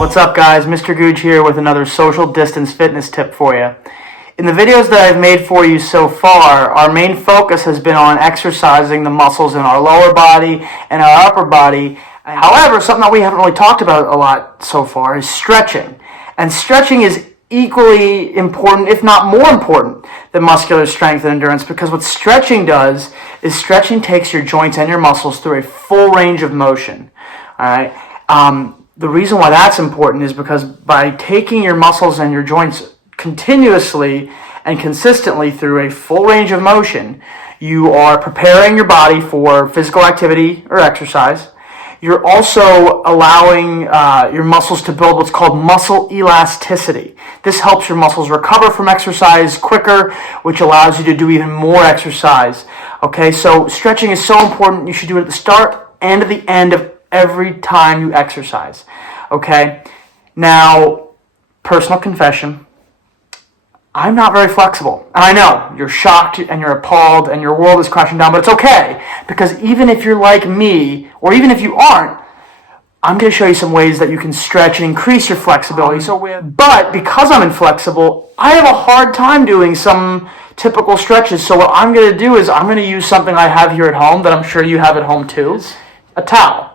What's up guys, Mr. Goodge here with another social distance fitness tip for you. In the videos that I've made for you so far, our main focus has been on exercising the muscles in our lower body and our upper body. However, something that we haven't really talked about a lot so far is stretching. And stretching is equally important, if not more important, than muscular strength and endurance, because what stretching does is stretching takes your joints and your muscles through a full range of motion. All right. The reason why that's important is because by taking your muscles and your joints continuously and consistently through a full range of motion, you are preparing your body for physical activity or exercise. You're also allowing your muscles to build what's called muscle elasticity. This helps your muscles recover from exercise quicker, which allows you to do even more exercise. Okay, so stretching is so important. You should do it at the start and at the end of every time you exercise. Okay, now, personal confession, I'm not very flexible. And I know, you're shocked and you're appalled and your world is crashing down, but it's okay, because even if you're like me, or even if you aren't, I'm going to show you some ways that you can stretch and increase your flexibility. But because I'm inflexible, I have a hard time doing some typical stretches. So what I'm going to do is I'm going to use something I have here at home that I'm sure you have at home too, a towel.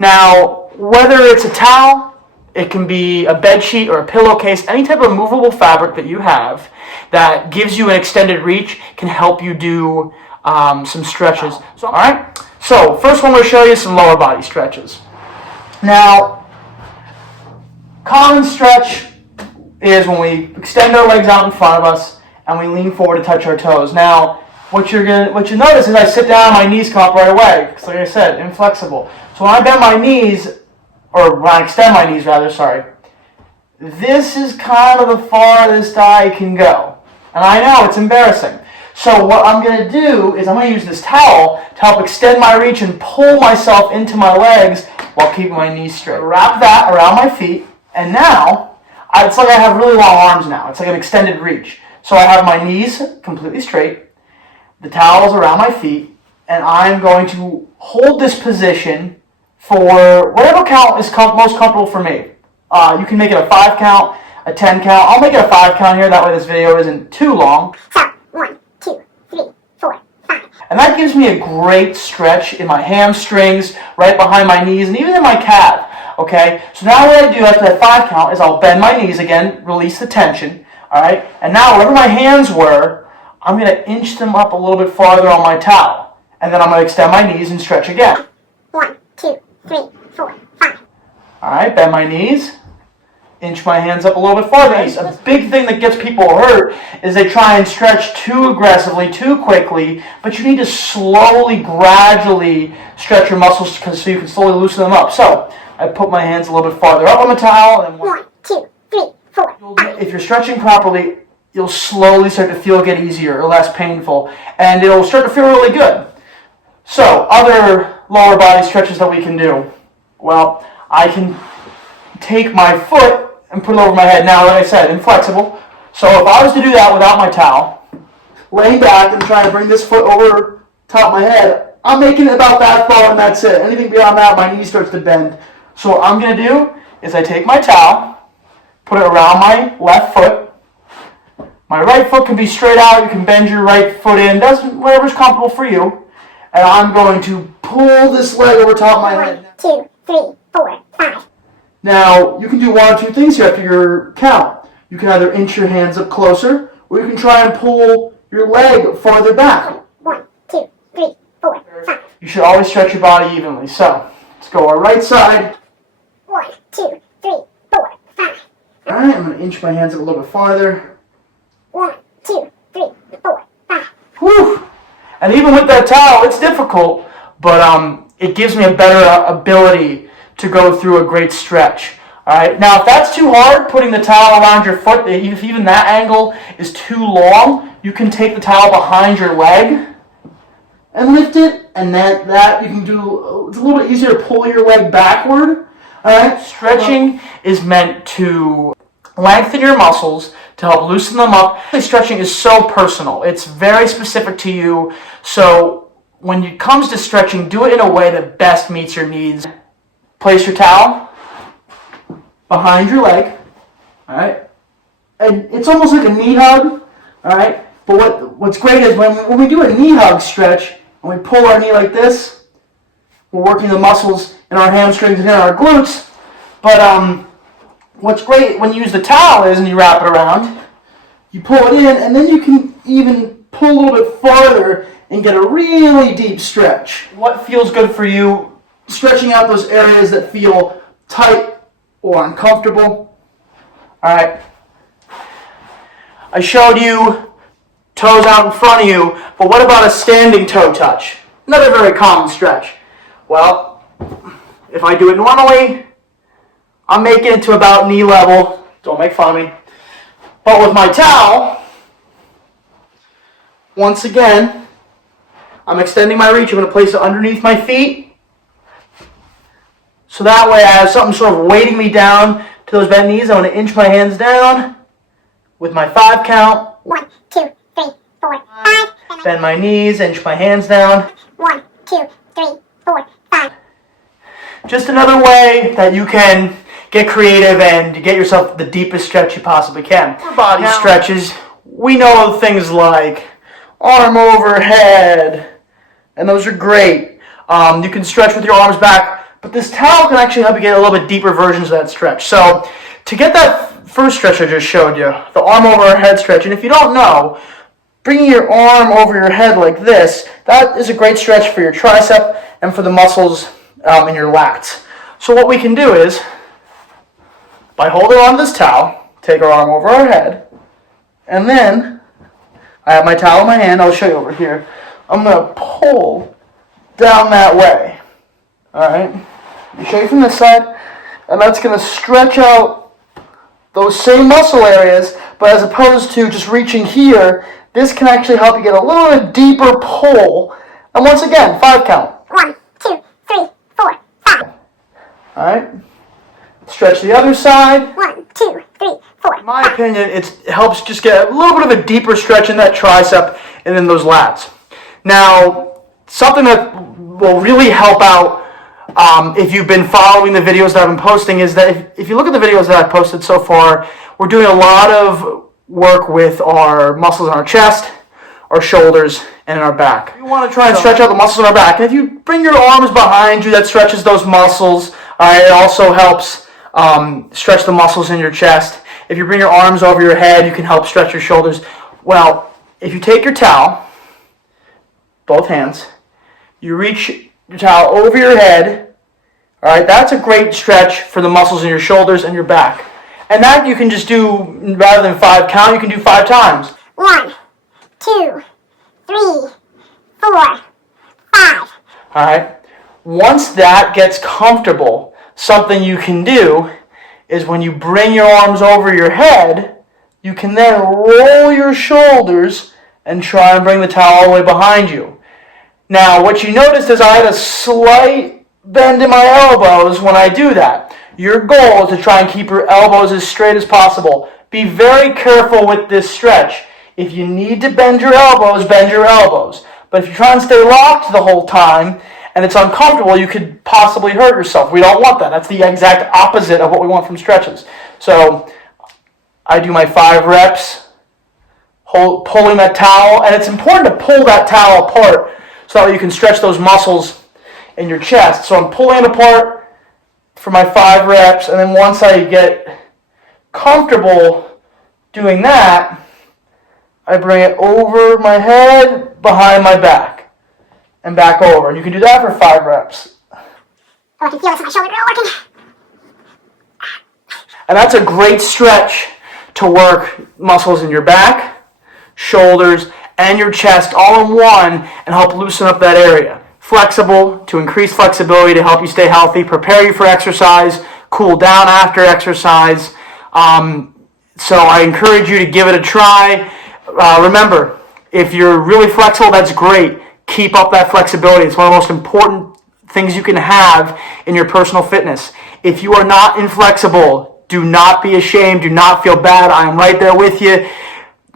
Now, whether it's a towel, it can be a bed sheet or a pillowcase, any type of movable fabric that you have that gives you an extended reach can help you do some stretches. So, all right, so first one, we'll show you some lower body stretches. Now, common stretch is when we extend our legs out in front of us and we lean forward to touch our toes. Now, what you notice is I sit down, my knees come up right away, because like I said, inflexible. So when I bend my knees, or when I extend my knees rather, this is kind of the farthest I can go. And I know, it's embarrassing. So what I'm going to do is I'm going to use this towel to help extend my reach and pull myself into my legs while keeping my knees straight. Wrap that around my feet, and now, it's like I have really long arms now. It's like an extended reach. So I have my knees completely straight, the towel is around my feet, and I'm going to hold this position for whatever count is most comfortable for me. You can make it a 5 count, a 10 count. I'll make it a 5 count here, that way this video isn't too long. So, 1, 2, 3, 4, 5. And that gives me a great stretch in my hamstrings, right behind my knees, and even in my calf. Okay, so now what I do after that 5 count is I'll bend my knees again, release the tension, all right? And now wherever my hands were, I'm going to inch them up a little bit farther on my towel. And then I'm going to extend my knees and stretch again. 1, 2, 3, 4, 5. All right, bend my knees, inch my hands up a little bit farther. A big thing that gets people hurt is they try and stretch too aggressively, too quickly, but you need to slowly, gradually stretch your muscles so you can slowly loosen them up. So I put my hands a little bit farther up on the towel. And 1, 2, 3, 4, 5. If you're stretching properly, you'll slowly start to feel get easier or less painful, and it'll start to feel really good. So, other lower body stretches that we can do. Well, I can take my foot and put it over my head. Now, like I said, inflexible. So if I was to do that without my towel, laying back and trying to bring this foot over top of my head, I'm making it about that far and that's it. Anything beyond that, my knee starts to bend. So what I'm going to do is I take my towel, put it around my left foot. My right foot can be straight out. You can bend your right foot in. Whatever's comfortable for you. And I'm going to pull this leg over top of my head. 1, 2, 3, 4, 5. Now, you can do 1 or 2 things here after your count. You can either inch your hands up closer, or you can try and pull your leg farther back. 1, 2, 3, 4, 5. You should always stretch your body evenly. So, let's go our right side. 1, 2, 3, 4, 5. All right, I'm going to inch my hands up a little bit farther. 1, 2, 3, 4, 5. Whew! And even with that towel, it's difficult, but it gives me a better ability to go through a great stretch. All right. Now, if that's too hard, putting the towel around your foot, if even that angle is too long, you can take the towel behind your leg and lift it, and that you can do. It's a little bit easier to pull your leg backward. All right. Stretching is meant to lengthen your muscles, to help loosen them up. Stretching is so personal. It's very specific to you. So when it comes to stretching, do it in a way that best meets your needs. Place your towel behind your leg, all right? And it's almost like a knee hug, all right? But what's great is when we do a knee hug stretch and we pull our knee like this, we're working the muscles in our hamstrings and in our glutes. But what's great when you use the towel is, and you wrap it around, you pull it in, and then you can even pull a little bit farther and get a really deep stretch. What feels good for you? Stretching out those areas that feel tight or uncomfortable. All right. I showed you toes out in front of you, but what about a standing toe touch? Another very common stretch. Well, if I do it normally, I'm making it to about knee level. Don't make fun of me. But with my towel, once again, I'm extending my reach. I'm going to place it underneath my feet. So that way I have something sort of weighting me down to those bent knees. I'm going to inch my hands down with my 5 count. 1, 2, 3, 4, 5. Bend my knees, inch my hands down. 1, 2, 3, 4, 5. Just another way that you can get creative and get yourself the deepest stretch you possibly can. For body stretches, we know things like arm overhead, and those are great. You can stretch with your arms back, but this towel can actually help you get a little bit deeper versions of that stretch. So to get that first stretch I just showed you, the arm overhead stretch, and if you don't know, bringing your arm over your head like this, that is a great stretch for your tricep and for the muscles in your lats. So what we can do is, by holding on to this towel, take our arm over our head, and then I have my towel in my hand. I'll show you over here. I'm going to pull down that way. All right? I'll show you from this side, and that's going to stretch out those same muscle areas, but as opposed to just reaching here, this can actually help you get a little bit deeper pull. And once again, 5 count. 1, 2, 3, 4, 5. All right? Stretch the other side. 1, 2, 3, 4. In my opinion, it helps just get a little bit of a deeper stretch in that tricep and in those lats. Now, something that will really help out if you've been following the videos that I've been posting is that if you look at the videos that I've posted so far, we're doing a lot of work with our muscles in our chest, our shoulders, and in our back. You want to try and stretch out the muscles in our back. And if you bring your arms behind you, that stretches those muscles. It also helps stretch the muscles in your chest. If you bring your arms over your head, you can help stretch your shoulders. Well, if you take your towel, both hands, you reach your towel over your head, all right, that's a great stretch for the muscles in your shoulders and your back. And that you can just do, rather than 5 count, you can do 5 times. 1, 2, 3, 4, 5. All right. Once that gets comfortable, something you can do is when you bring your arms over your head, you can then roll your shoulders and try and bring the towel all the way behind you. Now, what you noticed is I had a slight bend in my elbows when I do that. Your goal is to try and keep your elbows as straight as possible. Be very careful with this stretch. If you need to bend your elbows, bend your elbows. But if you try and stay locked the whole time and it's uncomfortable, you could possibly hurt yourself. We don't want that. That's the exact opposite of what we want from stretches. So I do my 5 reps, pulling that towel, and it's important to pull that towel apart so that you can stretch those muscles in your chest. So I'm pulling it apart for my 5 reps, and then once I get comfortable doing that, I bring it over my head, behind my back, and back over. And you can do that for 5 reps. Oh, I can feel this in my shoulder girl working. And that's a great stretch to work muscles in your back, shoulders, and your chest all in one and help loosen up that area. Flexible, to increase flexibility, to help you stay healthy, prepare you for exercise, cool down after exercise. So I encourage you to give it a try. Remember, if you're really flexible, that's great. Keep up that flexibility. It's one of the most important things you can have in your personal fitness. If you are not inflexible, do not be ashamed. Do not feel bad. I am right there with you.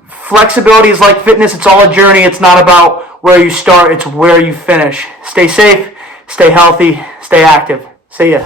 Flexibility is like fitness. It's all a journey. It's not about where you start. It's where you finish. Stay safe, stay healthy, stay active. See ya.